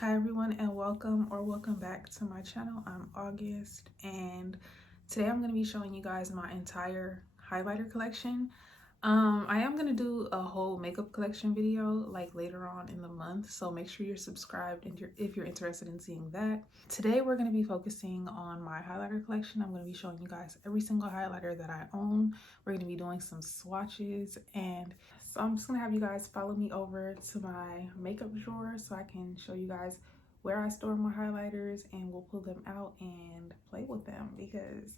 Hi everyone, and welcome back to my channel. I'm August, and today I'm going to be showing you guys my entire highlighter collection. I am going to do a whole makeup collection video like later on in the month, so make sure you're subscribed and if you're interested in seeing that. Today we're going to be focusing on my highlighter collection. I'm going to be showing you guys every single highlighter that I own. We're going to be doing some swatches, and so I'm just going to have you guys follow me over to my makeup drawer so I can show you guys where I store my highlighters, and we'll pull them out and play with them because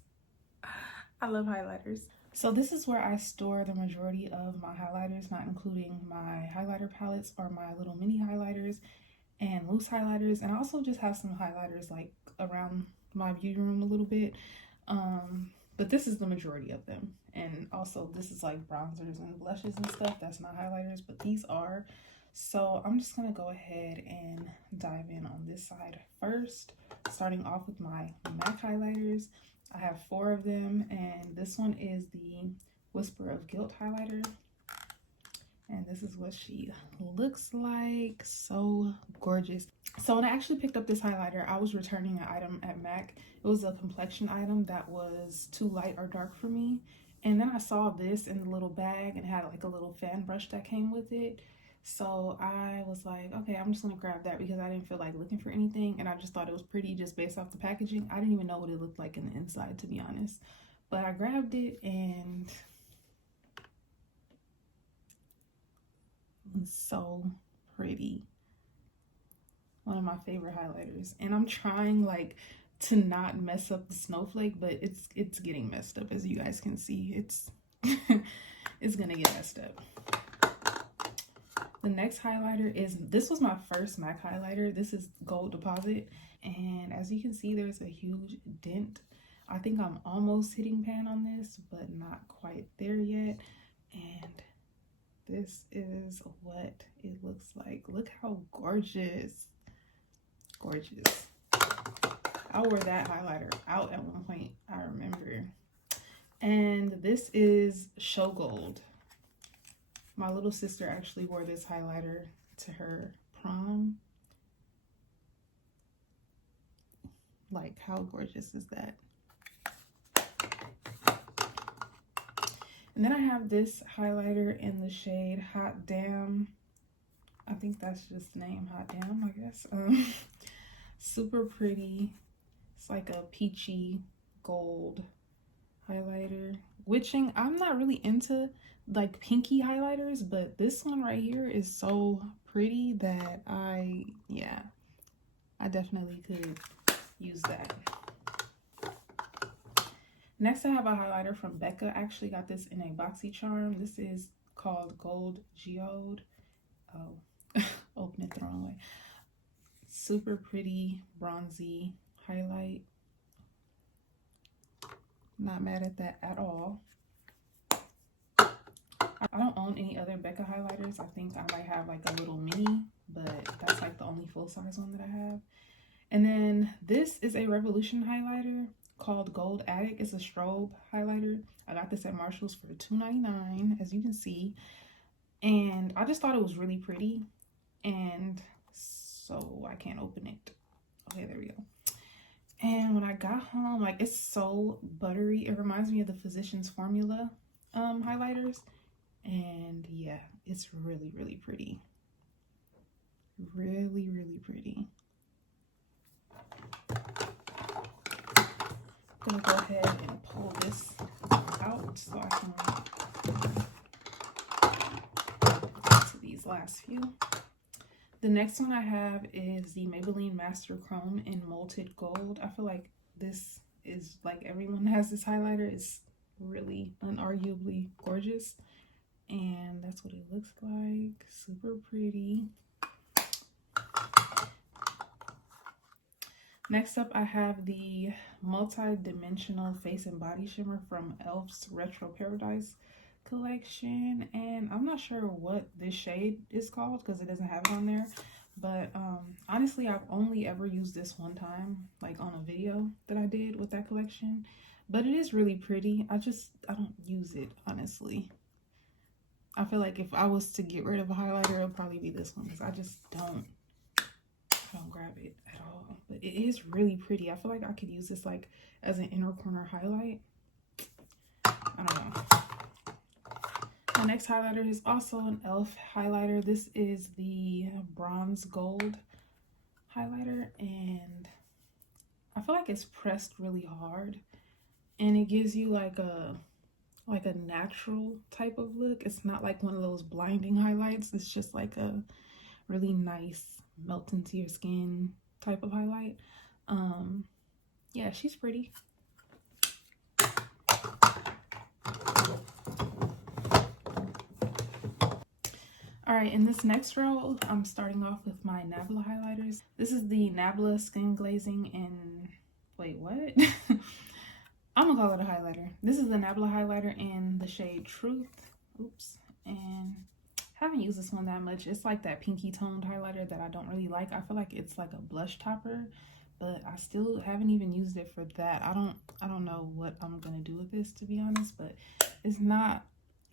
I love highlighters. So this is where I store the majority of my highlighters, not including my highlighter palettes or my little mini highlighters and loose highlighters. And I also just have some highlighters like around my beauty room a little bit. But this is the majority of them. And also this is like bronzers and blushes and stuff. That's not highlighters, but these are. So I'm just gonna go ahead and dive in on this side first, starting off with my MAC highlighters. I have 4 of them, and this one is the Whisper of Guilt highlighter. And this is what she looks like. So gorgeous. So when I actually picked up this highlighter, I was returning an item at MAC. It was a complexion item that was too light or dark for me. And then I saw this in the little bag and it had like a little fan brush that came with it. So I was like, okay, I'm just gonna grab that because I didn't feel like looking for anything, and I just thought it was pretty just based off the packaging. I didn't even know what it looked like in the inside, to be honest. But I grabbed it and it's so pretty. One of my favorite highlighters. And I'm trying like to not mess up the snowflake, but it's getting messed up, as you guys can see. It's it's gonna get messed up. The next highlighter is, this was my first MAC highlighter. This is Gold Deposit, and as you can see, there's a huge dent. I think I'm almost hitting pan on this, but not quite there yet. And this is what it looks like. Look how gorgeous. Gorgeous. I wore that highlighter out at one point, I remember. And this is Show Gold. My little sister actually wore this highlighter to her prom. Like, how gorgeous is that? And then I have this highlighter in the shade Hot Damn. I think that's just the name, Hot Damn, I guess. Super pretty. It's like a peachy gold highlighter. Witching, I'm not really into like pinky highlighters, but this one right here is so pretty that I definitely could use that. Next, I have a highlighter from Becca. I actually got this in a BoxyCharm. This is called Gold Geode. Oh, open it the wrong way. Super pretty bronzy highlight. Not mad at that at all. I don't own any other Becca highlighters. I think I might have like a little mini, but that's like the only full-size one that I have. And then this is a Revolution highlighter called Gold Attic. It's a strobe highlighter. I got this at Marshall's for $2.99, as you can see. And I just thought it was really pretty. And so I can't open it. Okay, there we go. And when I got home, like, it's so buttery. It reminds me of the Physicians Formula highlighters. And yeah, it's really, really pretty. Really, really pretty. I'm gonna go ahead and pull this out so I can get to these last few. The next one I have is the Maybelline Master Chrome in Molted Gold. I feel like this is like, everyone has this highlighter. It's really unarguably gorgeous. And that's what it looks like. Super pretty. Next up, I have the multi-dimensional face and body shimmer from e.l.f.'s Retro Paradise collection. And I'm not sure what this shade is called because it doesn't have it on there. But honestly, I've only ever used this one time, like on a video that I did with that collection. But it is really pretty. I don't use it, honestly. I feel like if I was to get rid of a highlighter, it'll probably be this one because I don't describe it at all, but it is really pretty. I feel like I could use this like as an inner corner highlight. I don't know. My next highlighter is also an e.l.f. highlighter. This is the bronze gold highlighter, and I feel like it's pressed really hard, and it gives you like a natural type of look. It's not like one of those blinding highlights. It's just like a really nice melt into your skin type of highlight. Yeah, she's pretty. All right, in this next row, I'm starting off with my Nabla highlighters. This is the Nabla Skin Glazing in, wait, what? I'm gonna call it a highlighter. This is the Nabla highlighter in the shade Truth. Oops. And I haven't used this one that much. It's like that pinky toned highlighter that I don't really like. I feel like it's like a blush topper, but I still haven't even used it for that. I don't know what I'm gonna do with this, to be honest, but it's not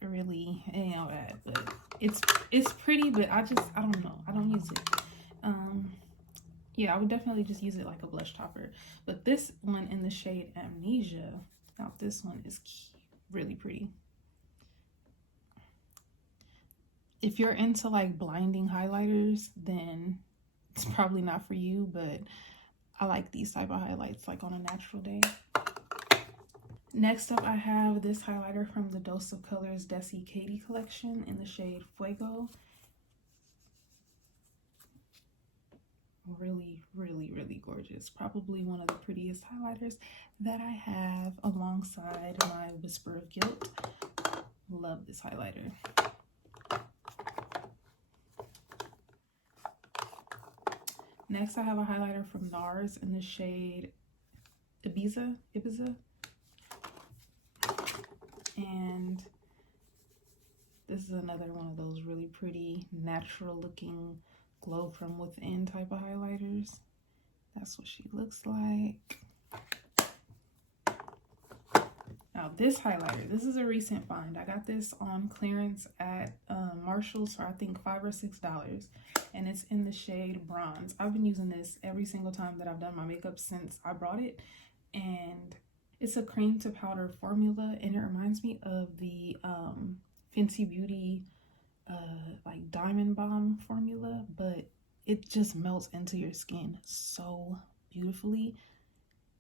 really, you know, that, but it's pretty, but I don't know. I don't use it. Yeah, I would definitely just use it like a blush topper. But this one in the shade Amnesia, now this one is really pretty. If you're into like blinding highlighters, then it's probably not for you, but I like these type of highlights like on a natural day. Next up, I have this highlighter from the Dose of Colors Desi Katie collection in the shade Fuego. Really, really, really gorgeous. Probably one of the prettiest highlighters that I have alongside my Whisper of Guilt. Love this highlighter. Next, I have a highlighter from NARS in the shade Ibiza. And this is another one of those really pretty, natural looking, glow from within type of highlighters. That's what she looks like. Now this highlighter, this is a recent find. I got this on clearance at Marshall's for I think $5 or $6, and it's in the shade Bronze. I've been using this every single time that I've done my makeup since I brought it, and it's a cream to powder formula, and it reminds me of the Fenty Beauty like Diamond Bomb formula, but it just melts into your skin so beautifully.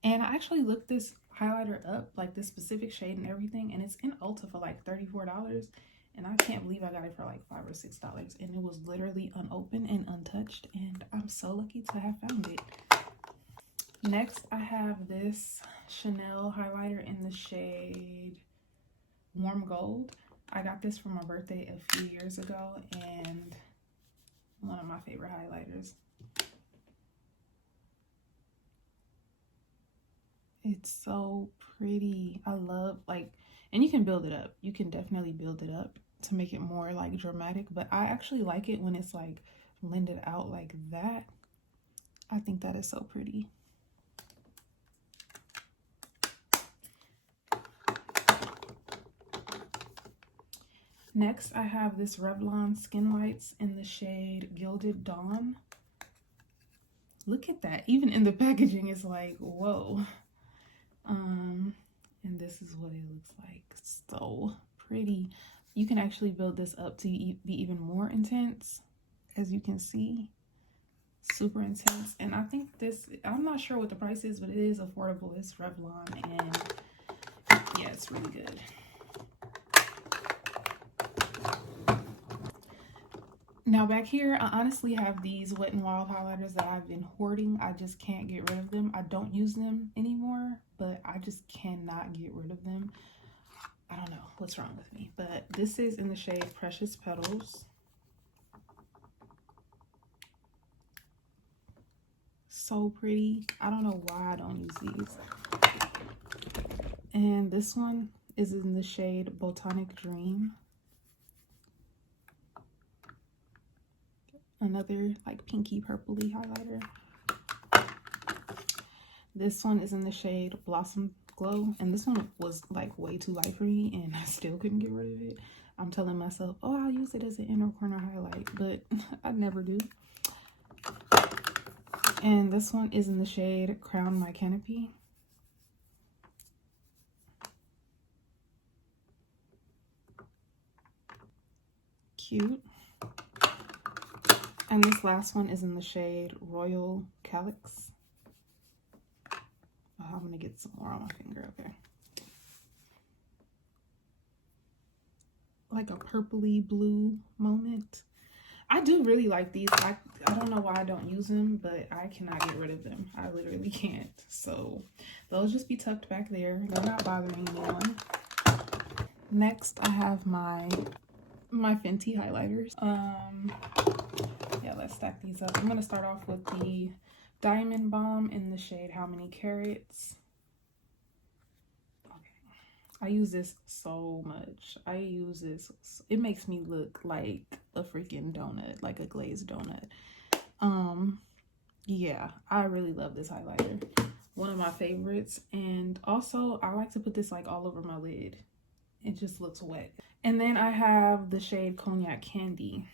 And I actually looked this highlighter up, like this specific shade and everything, and it's in Ulta for like $34, and I can't believe I got it for like $5 or $6, and it was literally unopened and untouched, and I'm so lucky to have found it. Next, I have this Chanel highlighter in the shade Warm Gold. I got this for my birthday a few years ago, and one of my favorite highlighters. It's so pretty. I love, like, and you can build it up. You can definitely build it up to make it more like dramatic, but I actually like it when it's like blended out like that. I think that is so pretty. Next, I have this Revlon Skin Lights in the shade Gilded Dawn. Look at that. Even in the packaging, it's like, whoa. And this is what it looks like. So pretty. You can actually build this up to be even more intense, as you can see. Super intense. And I think this, I'm not sure what the price is, but it is affordable. It's Revlon, and yeah, it's really good. Now back here, I honestly have these Wet n Wild highlighters that I've been hoarding. I just can't get rid of them. I don't use them anymore, but I just cannot get rid of them. I don't know what's wrong with me, but this is in the shade Precious Petals. So pretty. I don't know why I don't use these. And this one is in the shade Botanic Dream. Another like pinky purpley highlighter. This one is in the shade Blossom Glow, and this one was like way too light for me, and I still couldn't get rid of it. I'm telling myself, oh, I'll use it as an inner corner highlight, but I never do. And this one is in the shade Crown My Canopy. Cute. And this last one is in the shade Royal Calyx. Oh, I'm gonna get some more on my finger. Okay. Like a purpley blue moment. I do really like these. I don't know why I don't use them, but I cannot get rid of them. I literally can't. So they'll just be tucked back there. They're not bothering anyone. Next, I have my Fenty highlighters. Yeah, let's stack these up. I'm gonna start off with the Diamond Bomb in the shade How Many Carats. I use this so much. I use this. It makes me look like a freaking donut, like a glazed donut. Yeah, I really love this highlighter. One of my favorites. And also, I like to put this like all over my lid. It just looks wet. And then I have the shade Cognac Candy.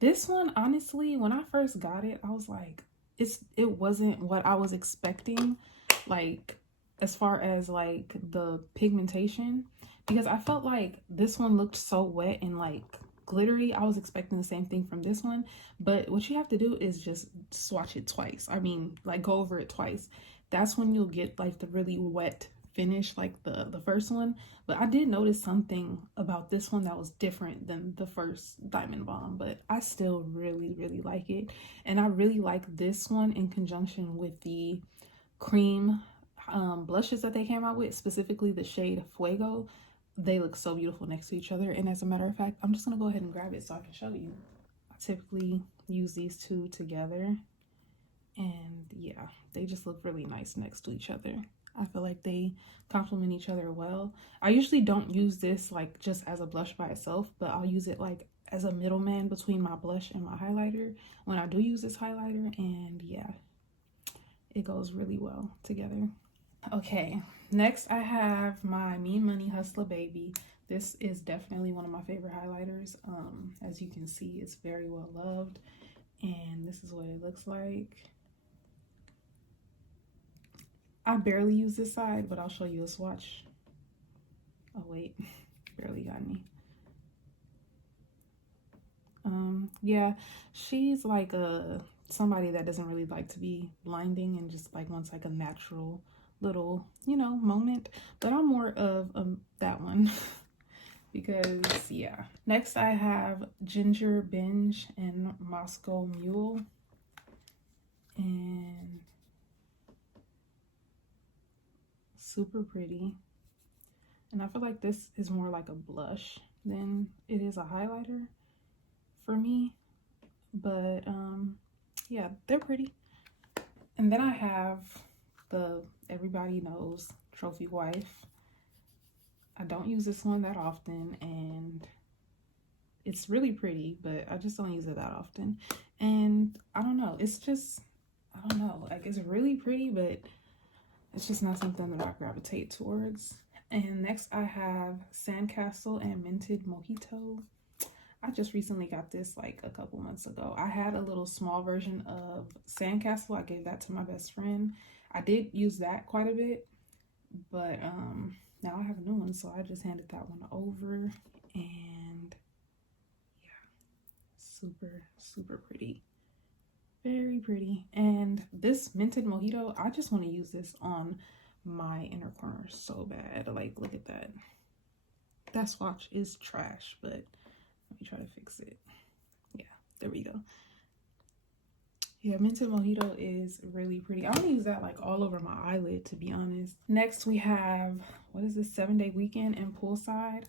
This one, honestly, when I first got it, I was like, it wasn't what I was expecting. Like as far as like the pigmentation, because I felt like this one looked so wet and like glittery. I was expecting the same thing from this one, but what you have to do is just swatch it twice. I mean, like go over it twice. That's when you'll get like the really wet finish, like the first one. But I did notice something about this one that was different than the first Diamond Bomb, but I still really like it. And I really like this one in conjunction with the cream blushes that they came out with, specifically the shade Fuego. They look so beautiful next to each other. And as a matter of fact, I'm just gonna go ahead and grab it so I can show you. I typically use these two together, and yeah, they just look really nice next to each other. I feel like they complement each other well. I usually don't use this like just as a blush by itself, but I'll use it like as a middleman between my blush and my highlighter when I do use this highlighter. And yeah, it goes really well together. Okay, next I have my Me Money Hustler Baby. This is definitely one of my favorite highlighters. As you can see, it's very well loved, and this is what it looks like. I barely use this side, but I'll show you a swatch. Oh wait, barely got me. Yeah, she's like somebody that doesn't really like to be blinding and just like wants like a natural little, you know, moment. But I'm more of that one because yeah. Next I have Ginger Binge and Moscow Mule, and super pretty. And I feel like this is more like a blush than it is a highlighter for me, but yeah, they're pretty. And then I have the Everybody Knows Trophy Wife. I don't use this one that often, and it's really pretty, but I just don't use it that often. And I don't know, it's just, I don't know, like it's really pretty, but it's just not something that I gravitate towards. And next I have Sandcastle and Minted Mojito. I just recently got this like a couple months ago. I had a little small version of Sandcastle. I gave that to my best friend. I did use that quite a bit, but now I have a new one, so I just handed that one over. And yeah, super pretty, very pretty. And this Minted Mojito, I just want to use this on my inner corner so bad. Like, look at that. That swatch is trash, but let me try to fix it. Yeah, there we go. Yeah, Minted Mojito is really pretty. I want to use that like all over my eyelid, to be honest. Next we have, what is this, 7-Day Weekend and Poolside.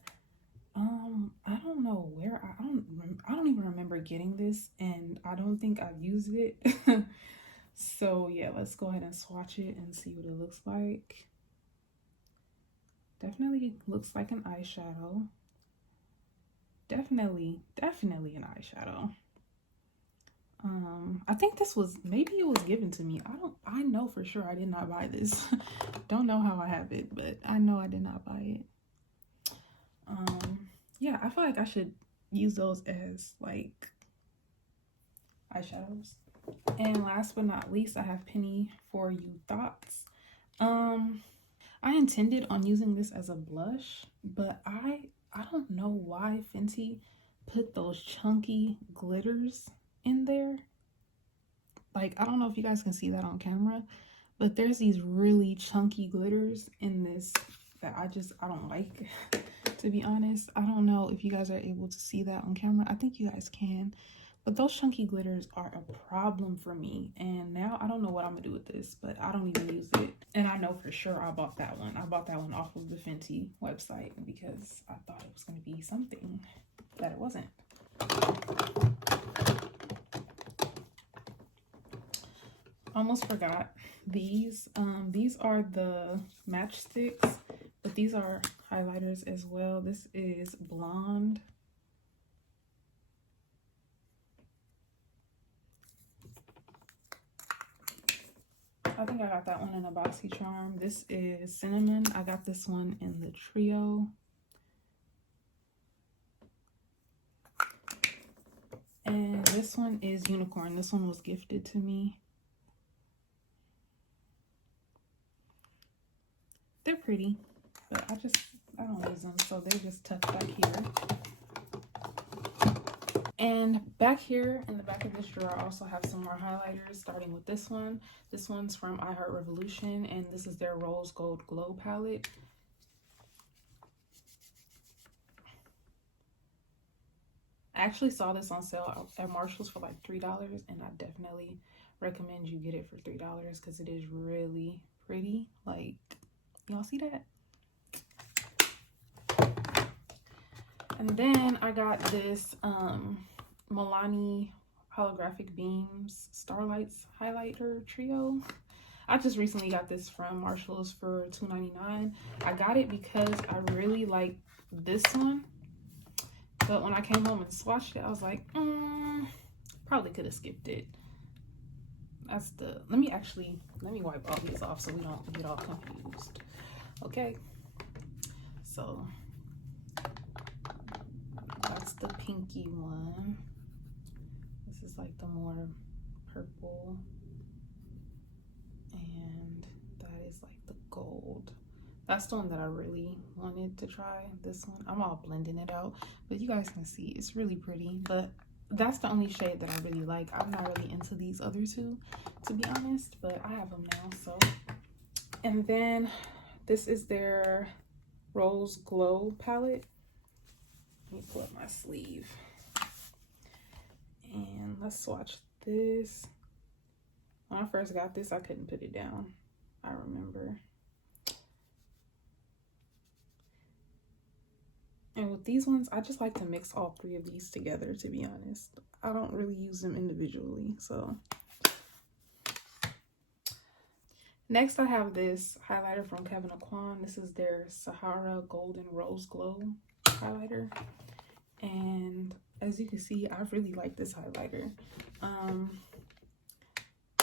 I don't know where, I don't even remember getting this, and I don't think I've used it. So yeah, let's go ahead and swatch it and see what it looks like. Definitely looks like an eyeshadow. Definitely an eyeshadow. I think this was, maybe it was given to me. I know for sure I did not buy this. Don't know how I have it, but I know I did not buy it. Yeah, I feel like I should use those as like eyeshadows. And last but not least, I have Penny For You Thoughts. I intended on using this as a blush, but I don't know why Fenty put those chunky glitters in there. Like, I don't know if you guys can see that on camera, but there's these really chunky glitters in this that I don't like, to be honest. I don't know if you guys are able to see that on camera. I think you guys can. But those chunky glitters are a problem for me. And now I don't know what I'm going to do with this, but I don't even use it. And I know for sure I bought that one. I bought that one off of the Fenty website because I thought it was going to be something that it wasn't. Almost forgot. These are the matchsticks, but these are highlighters as well. This is Blonde. I think I got that one in a BoxyCharm. This is Cinnamon. I got this one in the Trio. And this one is Unicorn. This one was gifted to me. They're pretty, but I don't use them, so they're just tucked back here. And back here in the back of this drawer, I also have some more highlighters, starting with this one. This one's from I Heart Revolution, and this is their Rose Gold Glow palette. I actually saw this on sale at Marshall's for like $3, and I definitely recommend you get it for $3 because it is really pretty. Like, y'all see that? And then I got this Milani Holographic Beams Starlights Highlighter Trio. I just recently got this from Marshall's for $2.99. I got it because I really like this one. But when I came home and swatched it, I was like, probably could have skipped it. That's the, let me wipe all these off so we don't get all confused. Okay, so that's the pinky one. This is like the more purple, and that is like the gold. That's the one that I really wanted to try, this one. I'm all blending it out, but you guys can see it's really pretty, but that's the only shade that I really like. I'm not really into these other two, to be honest, but I have them now, so. And then this is their Rose Glow palette. Let me pull up my sleeve. And let's swatch this. When I first got this, I couldn't put it down, I remember. And with these ones, I just like to mix all three of these together, to be honest. I don't really use them individually, so. Next, I have this highlighter from Kevyn Aucoin. This is their Sahara Golden Rose Glow highlighter. And as you can see, I really like this highlighter.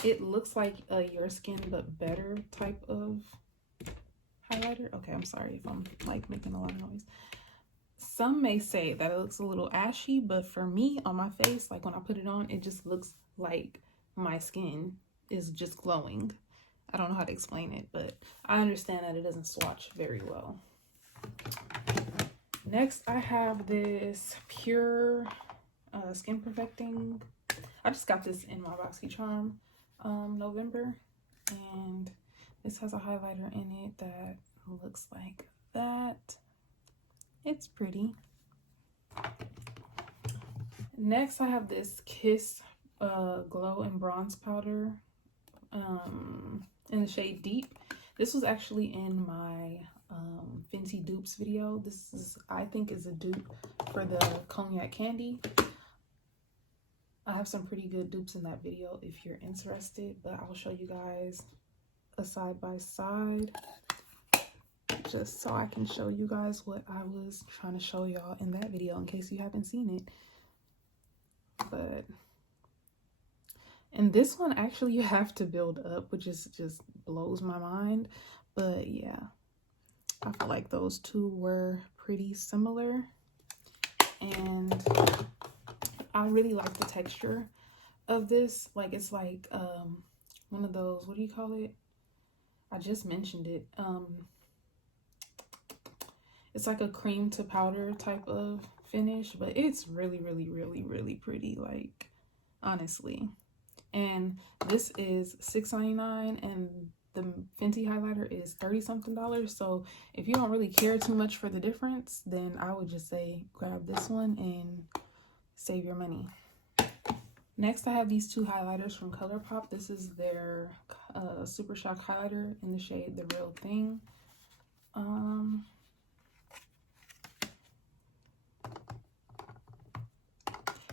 It looks like a Your Skin But Better type of highlighter. Okay, I'm sorry if I'm like making a lot of noise. Some may say that it looks a little ashy, but for me, on my face, like when I put it on, it just looks like my skin is just glowing. I don't know how to explain it, but I understand that it doesn't swatch very well. Next, I have this Pure Skin Perfecting. I just got this in my BoxyCharm November, and this has a highlighter in it that looks like that. It's pretty. Next, I have this Kiss Glow and Bronze Powder in the shade Deep. This was actually in my Fenty dupes video. This is, I think, is a dupe for the Cognac Candy. I have some pretty good dupes in that video if you're interested, but I'll show you guys a side by side just so I can show you guys what I was trying to show y'all in that video in case you haven't seen it. But and this one actually you have to build up, which is just blows my mind. But yeah, I feel like those two were pretty similar, and I really like the texture of this. Like, it's like one of those, what do you call it? I just mentioned it. It's like a cream to powder type of finish, but it's really, really, really, really pretty, like, honestly. And this is $6.99, and the Fenty highlighter is $30-something. So if you don't really care too much for the difference, then I would just say grab this one and save your money. Next, I have these two highlighters from ColourPop. This is their Super Shock highlighter in the shade The Real Thing.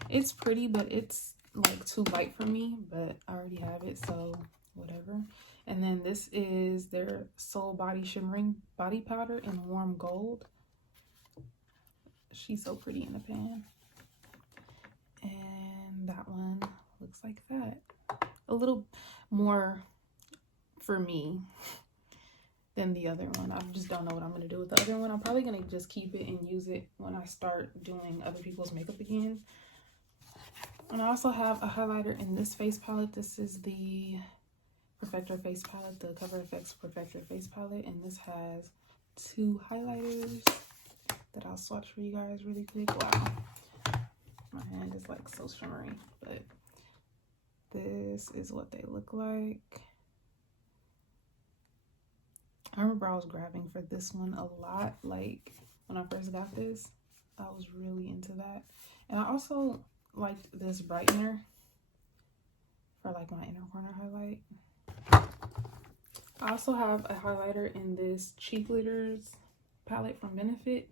It's pretty, but it's like too light for me, but I already have it, so whatever. And then this is their Soul Body Shimmering Body Powder in Warm Gold. She's so pretty in the pan. And that one looks like that. A little more for me than the other one. I just don't know what I'm going to do with the other one. I'm probably going to just keep it and use it when I start doing other people's makeup again. And I also have a highlighter in this face palette. This is the Perfector face palette, the Cover FX Perfector face palette. And this has two highlighters that I'll swatch for you guys really quick. Wow. My hand is like so shimmery, but this is what they look like. I remember I was grabbing for this one a lot. Like when I first got this, I was really into that. And I also liked this brightener for like my inner corner highlight. I also have a highlighter in this Cheek Glitters palette from Benefit.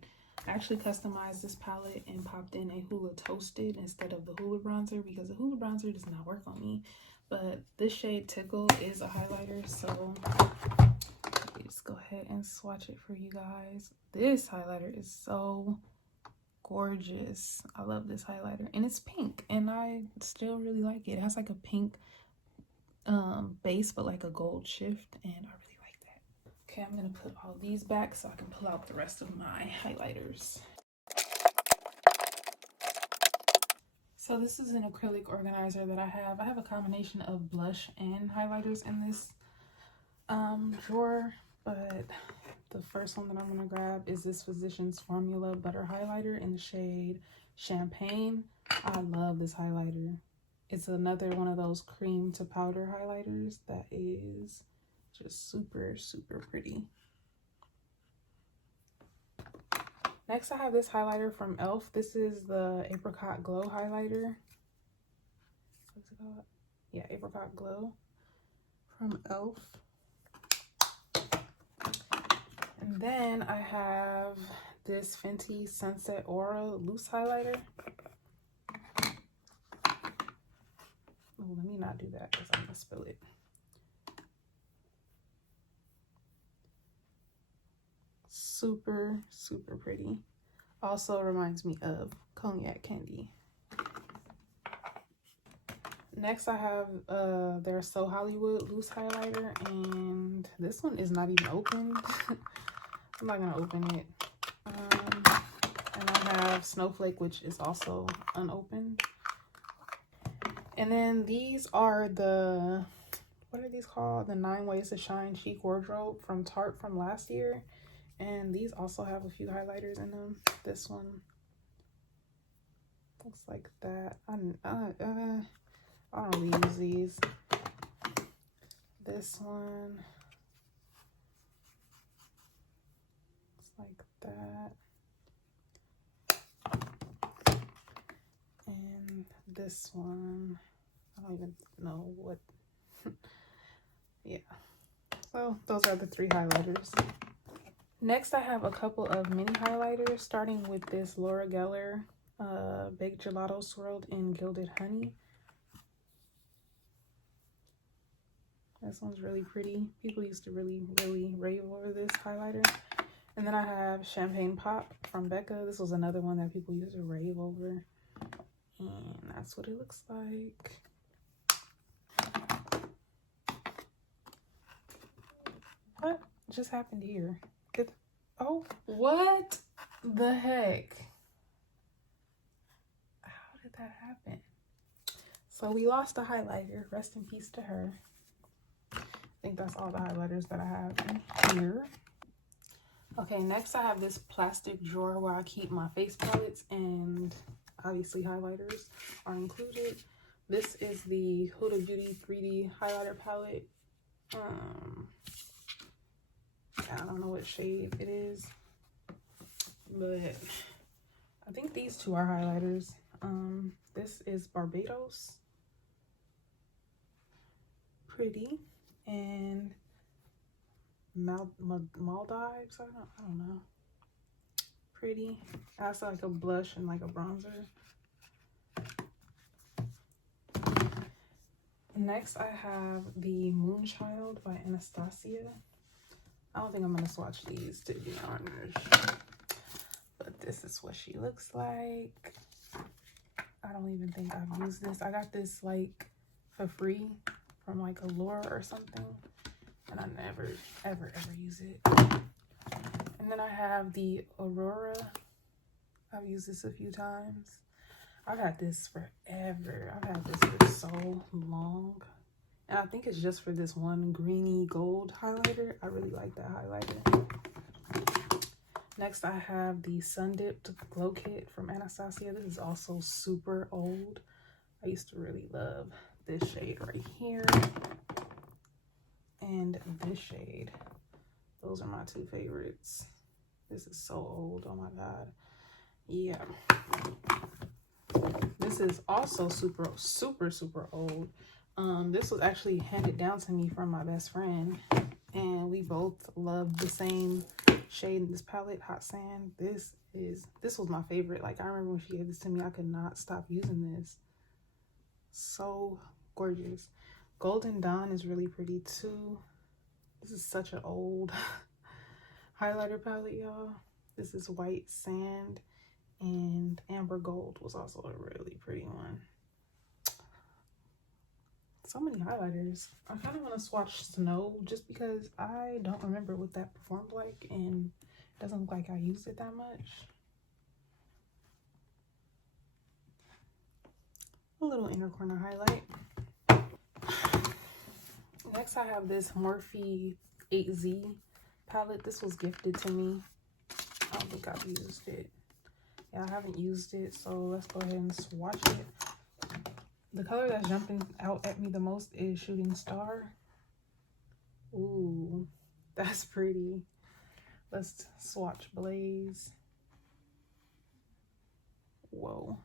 I actually customized this palette and popped in a Hoola Toasted instead of the Hoola bronzer because the Hoola bronzer does not work on me. But this shade Tickle is a highlighter, so let me just go ahead and swatch it for you guys. This highlighter is so gorgeous. I love this highlighter, and it's pink, and I still really like it. It has like a pink base, but like a gold shift, and I really like that. Okay, I'm gonna put all these back so I can pull out the rest of my highlighters. So this is an acrylic organizer that I have. I have a combination of blush and highlighters in this drawer, but the first one that I'm gonna grab is this Physicians Formula Butter Highlighter in the shade Champagne. I love this highlighter. It's another one of those cream to powder highlighters that is just super, super pretty. Next, I have this highlighter from e.l.f. This is the Apricot Glow highlighter. What's it called? Yeah, Apricot Glow from e.l.f. And then I have this Fenty Sunset Aura loose highlighter. Oh, let me not do that because I'm gonna spill it. Super, super pretty. Also reminds me of cognac candy. Next, I have their So Hollywood loose highlighter, and this one is not even opened. I'm not gonna open it. And I have Snowflake, which is also unopened. And then these are the, what are these called? The 9 Ways to Shine Cheek Wardrobe from Tarte from last year. And these also have a few highlighters in them. This one looks like that. I don't really use these. This one looks like that. And this one, I don't even know what. Yeah. So those are the 3 highlighters. Next, I have a couple of mini highlighters, starting with this Laura Geller Baked Gelato Swirled in Gilded Honey. This one's really pretty. People used to really, really rave over this highlighter. And then I have Champagne Pop from Becca. This was another one that people used to rave over. And that's what it looks like. What just happened here? Oh, what the heck? How did that happen? So we lost a highlighter. Rest in peace to her. I think that's all the highlighters that I have in here. Okay, next I have this plastic drawer where I keep my face palettes, and obviously highlighters are included. This is the Huda Beauty 3D highlighter palette. I don't know what shade it is, but I think these two are highlighters. This is Barbados. Pretty. And Maldives, I don't know. Pretty. That's like a blush and like a bronzer. Next I have the Moonchild by Anastasia. I don't think I'm gonna swatch these, to be honest, but this is what she looks like. I don't even think I've used this. I got this like for free from like Allure or something, and I never ever use it. And then I have the Aurora. I've used this a few times. I've had this forever. I've had this for so long, and I think it's just for this one greeny gold highlighter. I really like that highlighter. Next, I have the Sun Dipped Glow Kit from Anastasia. This is also super old. I used to really love this shade right here and this shade. Those are my two favorites. This is so old. Oh my god. Yeah. This is also super old. This was actually handed down to me from my best friend, and we both love the same shade in this palette, Hot Sand. This was my favorite. Like, I remember when she gave this to me, I could not stop using this. So gorgeous. Golden Dawn is really pretty too. This is such an old highlighter palette, y'all. This is White Sand, and Amber Gold was also a really pretty one. So many highlighters. I kind of want to swatch Snow just because I don't remember what that performed like, and it doesn't look like I used it that much. A little inner corner highlight. Next, I have this Morphe 8Z palette. This was gifted to me. I don't think I've used it. Yeah, I haven't used it, so let's go ahead and swatch it. The color that's jumping out at me the most is Shooting Star. Ooh, that's pretty. Let's swatch Blaze. Whoa.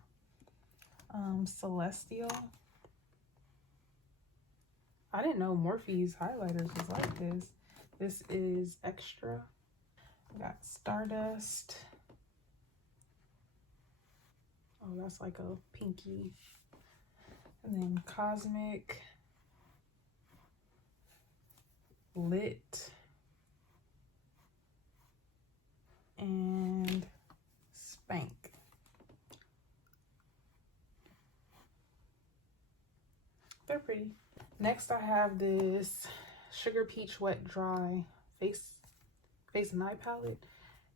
Celestial. I didn't know Morphe's highlighters was like this. This is Extra. We got Stardust. Oh, that's like a pinky. And then Cosmic. Lit. And Spank. They're pretty. Next, I have this Sugar Peach Wet Dry face and eye palette,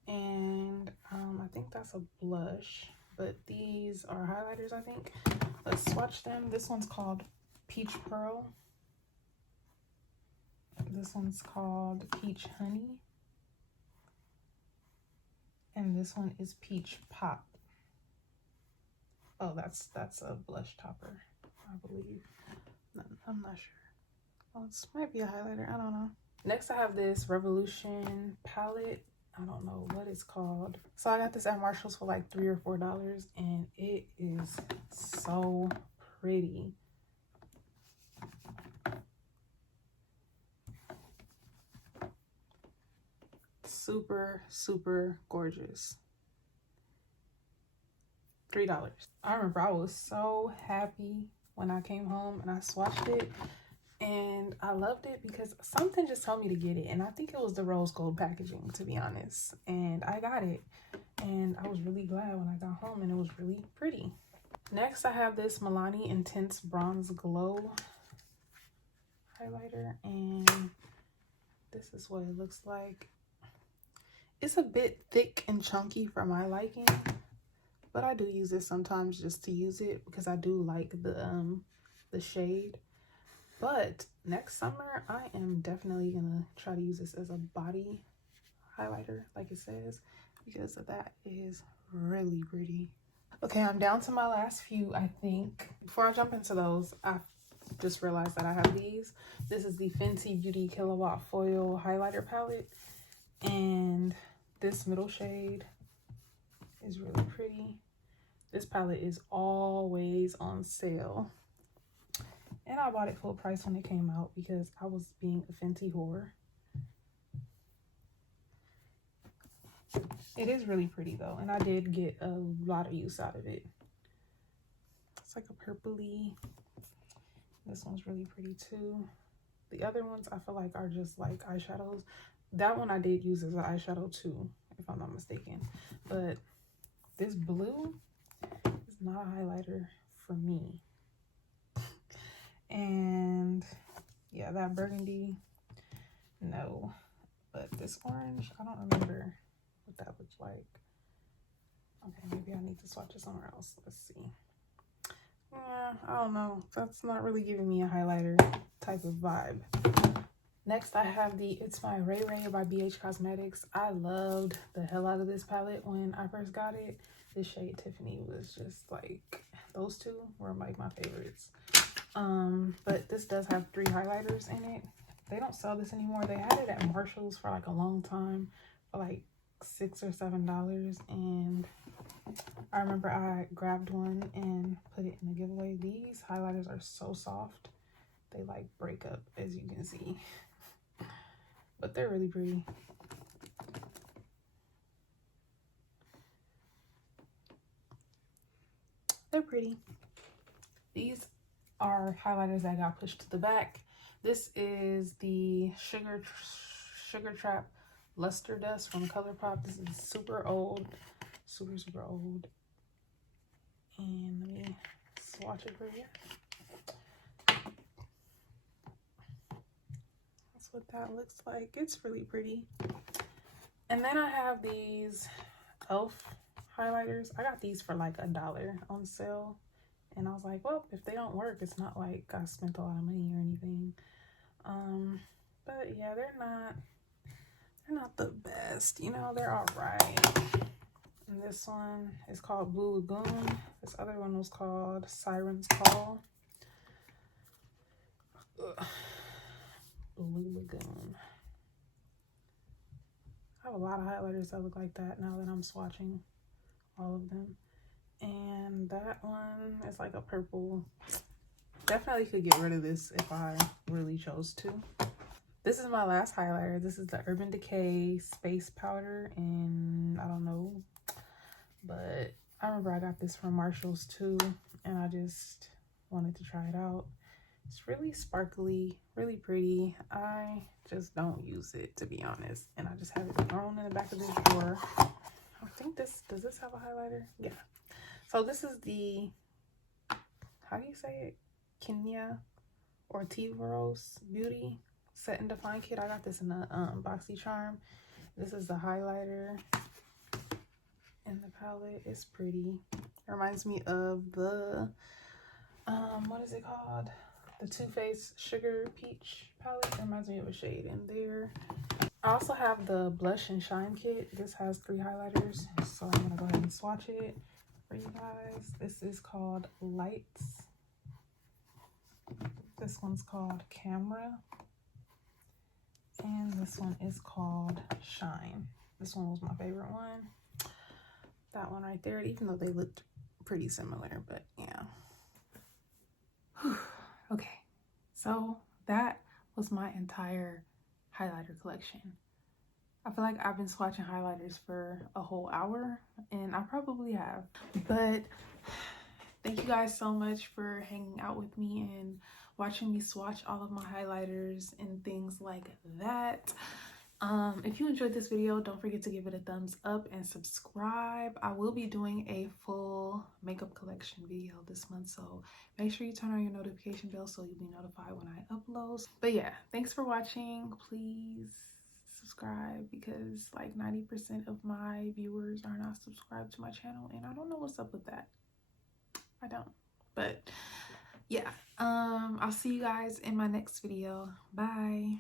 and I think that's a blush, but these are highlighters, I think. Let's swatch them. This one's called Peach Pearl. This one's called Peach Honey, and this one is Peach Pop. Oh, that's a blush topper, I believe. I'm not sure. Oh, this might be a highlighter. I don't know. Next, I have this Revolution palette. I don't know what it's called. So I got this at Marshall's for like $3 or $4, and it is so pretty. Super gorgeous. $3. I remember I was so happy when I came home and I swatched it, and I loved it because something just told me to get it, and I think it was the rose gold packaging, to be honest, and I got it, and I was really glad when I got home, and it was really pretty. Next, I have this Milani Intense Bronze Glow highlighter, and this is what it looks like. It's a bit thick and chunky for my liking, but I do use it sometimes just to use it because I do like the the shade. But next summer, I am definitely gonna try to use this as a body highlighter, like it says, because that is really pretty. Okay, I'm down to my last few, I think. Before I jump into those, I just realized that I have these. This is the Fenty Beauty Kilowatt Foil Highlighter Palette. And this middle shade is really pretty. This palette is always on sale. And I bought it full price when it came out because I was being a Fenty whore. It is really pretty though, and I did get a lot of use out of it. It's like a purpley. This one's really pretty too. The other ones I feel like are just like eyeshadows. That one I did use as an eyeshadow too, if I'm not mistaken. But this blue is not a highlighter for me. And yeah, that burgundy, no. But this orange, I don't remember what that looks like. Okay, maybe I need to swatch it somewhere else. Let's see. Yeah, I don't know. That's not really giving me a highlighter type of vibe. Next, I have the It's My Ray Ray by BH Cosmetics. I loved the hell out of this palette when I first got it. This shade Tiffany was just like, those two were like my favorites. But this does have 3 highlighters in it. They don't sell this anymore. They had it at Marshall's for like a long time for like $6 or $7, and I remember I grabbed one and put it in the giveaway. These highlighters are so soft. They like break up, as you can see. But they're really pretty. They're pretty. These are highlighters that got pushed to the back. This is the Sugar Trap Luster Dust from ColourPop. This is super old. Super old. And let me swatch it for you. That's what that looks like. It's really pretty. And then I have these e.l.f. highlighters. I got these for like $1 on sale. And I was like, well, if they don't work, it's not like I spent a lot of money or anything. But yeah, they're not the best. You know, they're all right. And this one is called Blue Lagoon. This other one was called Siren's Call. Ugh. Blue Lagoon. I have a lot of highlighters that look like that now that I'm swatching all of them. And that one is like a purple. Definitely could get rid of this if I really chose to. This is my last highlighter. This is the Urban Decay Space Powder, and I don't know, but I remember I got this from Marshall's too, and I just wanted to try it out. It's really sparkly, really pretty. I just don't use it, to be honest, and I just have it thrown in the back of this drawer. I think does this have a highlighter? Yeah. So this is the, how do you say it? Kenya or Tiveros Beauty Set and Define Kit. I got this in the BoxyCharm. This is the highlighter and the palette. It's pretty. It reminds me of the, what is it called? The Too Faced Sugar Peach palette. It reminds me of a shade in there. I also have the Blush and Shine Kit. This has 3 highlighters, so I'm gonna go ahead and swatch it for you guys. This is called Lights. This one's called Camera. And this one is called Shine. This one was my favorite one. That one right there, even though they looked pretty similar, but yeah. Okay, so that was my entire highlighter collection. I feel like I've been swatching highlighters for a whole hour, and I probably have. But thank you guys so much for hanging out with me and watching me swatch all of my highlighters and things like that. If you enjoyed this video, don't forget to give it a thumbs up and subscribe. I will be doing a full makeup collection video this month, so make sure you turn on your notification bell so you'll be notified when I upload. But yeah, thanks for watching. Please subscribe, because like 90% of my viewers are not subscribed to my channel, and I don't know what's up with that. I don't. But yeah, I'll see you guys in my next video. Bye.